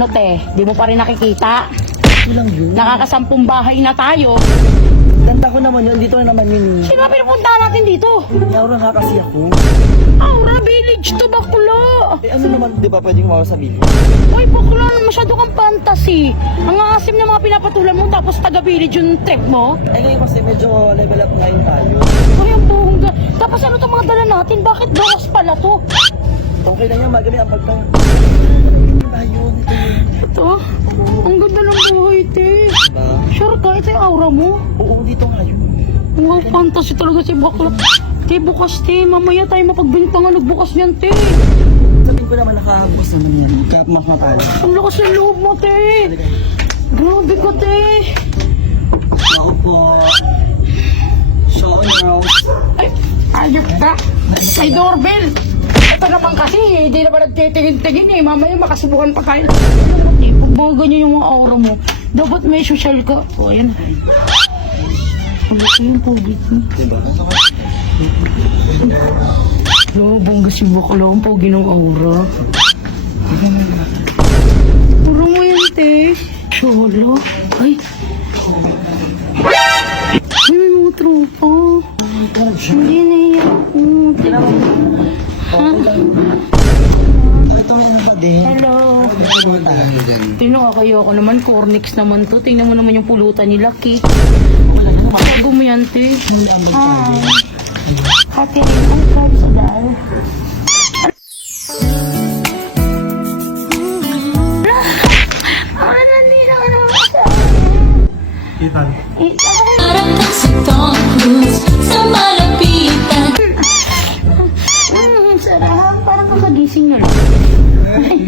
Ano te, di mo pa rin nakikita? Ito lang yun. Nakakasampung bahay na tayo. Ganda ko naman yun. Dito na naman yun. Sino ba pinupuntahan natin dito? Yaura nga kasi ako. Aura Village to, bakla. Eh ano naman, di ba pwedeng mawa sa video? Uy, bakla, masyado kang fantasy. Ang asim ng mga pinapatulan mo, tapos taga-village yung trip mo. Eh ngayon kasi medyo level up ngayon tayo. Ay, ang buhongga. Tapos ano itong mga dala natin? Bakit bawas pala to? Okay lang yan, magabi ang pagka. Ayun, ito yun. Ito, ang ganda ng buhay, te. Diba? Sure ka, ito yung aura mo. Oo, dito nga yun. Wow, fantasy talaga si bakla. Te, bukas te. Mamaya tayo mapagbintangan nagbukas niyan, te. Sabihin ko naman nakahagos naman yan. Kaya mas matalo. Ang lakas ng loob mo, te. Grabe ka, te. Ako po. Show now. Ay, ayop ka. May doorbell. Ito naman kasi, hindi naman nagtitingin-tingin eh. Mamaya makasubukan pa tayo. Ano mo, te? Pag mga ganyan yung mga aura mo, dapat may social ka. O, ayan. Ano ko yung pogi mo? Diba? Bongga si bakla. Ang pogi ng aura. Puro mo yan, te. Solo. Ay. Ay, may mga tropa. Hindi na yan. Ha? Ito nga ba din? Hello. Ito Tingnan ka kayo ako naman. Cornix naman to. Tingnan mo naman yung pulutan ni Lucky. Bago mo yan, te. Hi. Hati rin ang card sa dal. Ano nandito ka naman sa Ethan. Parang kang si Tom Cruise sa malapitan. Sarap. Parang kakagising na lang. Hi.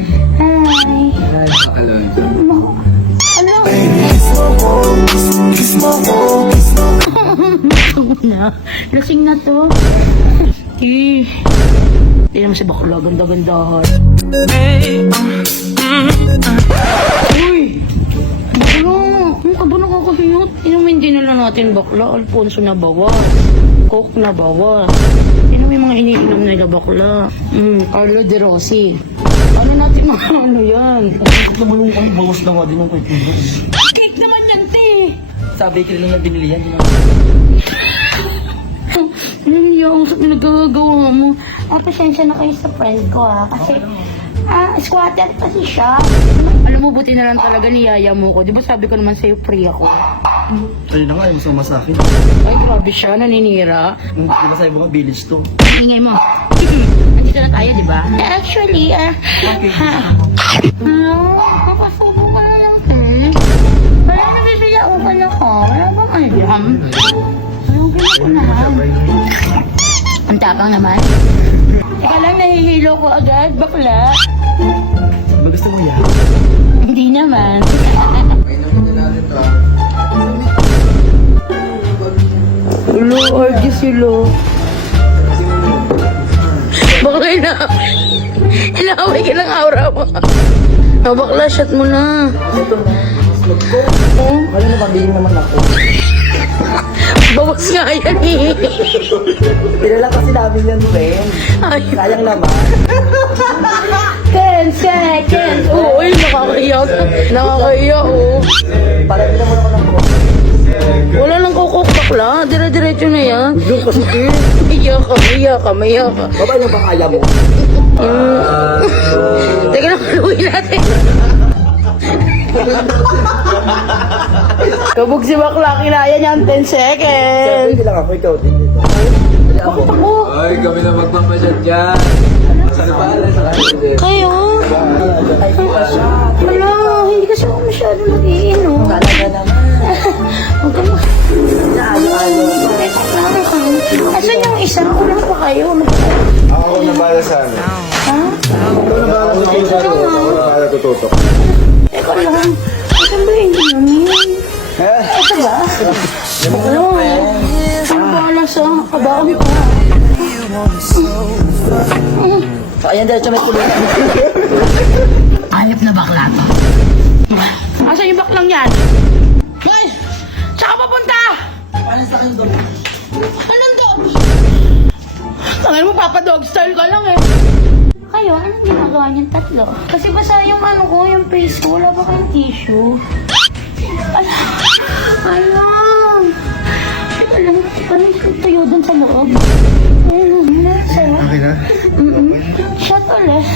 Hello. Na. Lasing na to. Eh. Hindi naman si bakla. Ganda-gandahan. Uy! Bakla! Ano ka ba nakakahiyot? Inumin din na lang natin bakla. Alfonso na bawal. Coke na bawal. Inumin mga iniinom nila bakla. Carlo De Rossi. Ano natin mga ano yan? Ito mo yung bawas na nga din ng kay Kuya. Cake naman yan, te! Sabi ko lang na binili yan. Yung sa pinagagawa mo. Pasensya na kayo sa friend ko kasi squatter kasi siya. Alam mo, buti na lang talaga niyaya mo ko. Di ba sabi ko naman sa'yo free ako? Ayun na nga, yung masama sa akin. Ay, grabe siya, naninira. Di ba sabi mo nga, village to? Ingay mo. Nandito na tayo, di ba? Actually, kapasubo ka na lang, te. Wala na bibigyan ka na ko. Wala bang alam? Ayaw ko naman. Ang tapang naman. Teka lang, nahihilo ko agad, bakla. Ba gusto mo yan? Hindi naman. Ulo, orgy silo. Bakla na. Inaaway ka ng aura mo. Bakla, shot mo na. Ito na. Wala na pabili naman ako. Bawas nga yan eh. Pinala kasi namin yan, friend. Ay, Sayang naman. 10 seconds. Oo, ay, nakakaiyak. Nakakaiyak, oh. Para din naman ako ng coke. Wala nang kukuk, bakla. Dire-diretso na yan. Doon kasi eh. Iyak ka, iyak ka, maiyak ka. Babae na ba kaya mo? Teka lang, haluin natin. Kabog si bakla, kinaya niya ang 10 seconds. Hindi lang ako, ikaw din. Bakit ako? Ay, kami na magpapasyat dyan. Sa bahala sa kanila. Kayo? Wala, hindi kasi ako masyado mag-iinom. Talaga naman. Huwag ka mag... Asan yung isa? Kulang pa kayo. Ako na bahala sa amin. Ha? Ako na bahala tututok. Teka lang. Asan ba yung inumin? Ito ba? Ano? Ano ba sa kabaon ko? So, ayan, diretso may kulungan. Hanip na bakla to. Asan yung baklang yan? Hoy! Saan ka papunta? Ano sa akin doon? Anong dog? Tangin mo, papa dog style ka lang eh. Kayo, anong ginagawa niyong tatlo? Kasi basa yung ano ko, yung face ko, wala ba kayong tissue? Alam! Teka lang, parang tuyo dun sa loob. Ayun, sa'yo. Okay na? Shot ulit.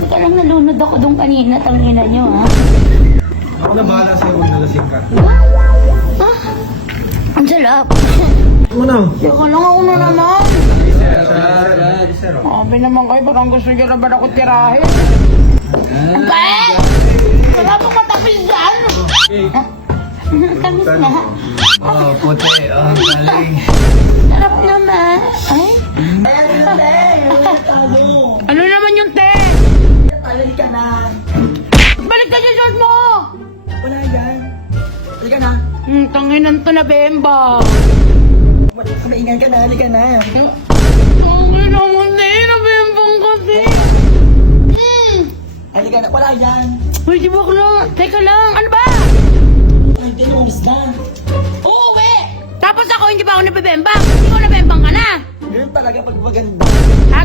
Teka lang, nalunod ako dun kanina, tangina niyo, ha? Ako na bahala sa'yo kung nalasing ka. Ah! Ang salap. Ano? Teka lang, ako na naman. Sir. Sabi naman kayo, parang gusto niyo na ba ako tirahin? Okay! Wala pa matapis dyan! Tamis na. Oh, puti. Oh, galing. Sarap naman. Ay? Ano naman yung te? Talent ka na. Balik ka dyan mo! Wala yan. Halika na. Tanginan to na bemba. Maingan ka na. Halika na. Tanginan mo na yun, nabembang kasi. Halika na. Wala yan. Uy, di bakla. Teka lang, ano ba? Ay, hindi mo umis na. Uuwi! Tapos ako, hindi pa ako nabibembang. Ikaw nabembang ka na. Ganyan talaga pag maganda.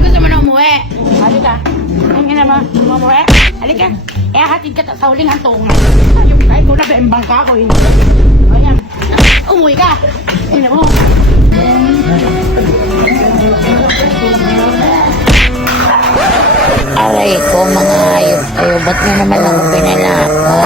Gusto mo na umuwi. Halika. Ang ina mo, umuwi. Halika. Hatid ka sa huling hantungan. Ay, kung nabembang ka ako, hindi. Ayan. Umuwi ka. Ina mo. Aray ko, mga hayop kayo. Ba't mo naman ako pinalapa?